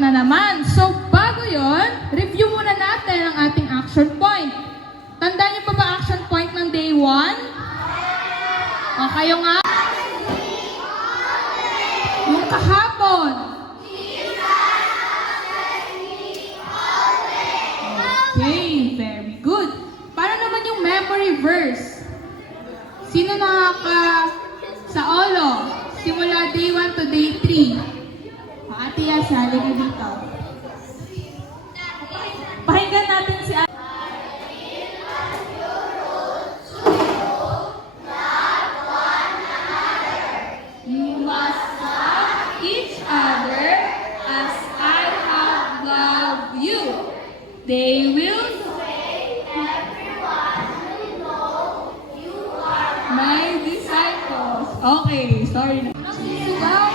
na naman. So, bago yon, review muna natin ang ating action point. Tandaan niyo pa ba action point ng day 1? O, kayo nga. Yung kahapon. Okay, very good. Para naman yung memory verse. Sino sa Olo? Simula day 1 to day 3. Ate Yas, halika dito. Pakinggan natin si Ate. You must love each other as I have loved you. They will say everyone will know you are my disciples. Okay, sorry. Nagsusugaw.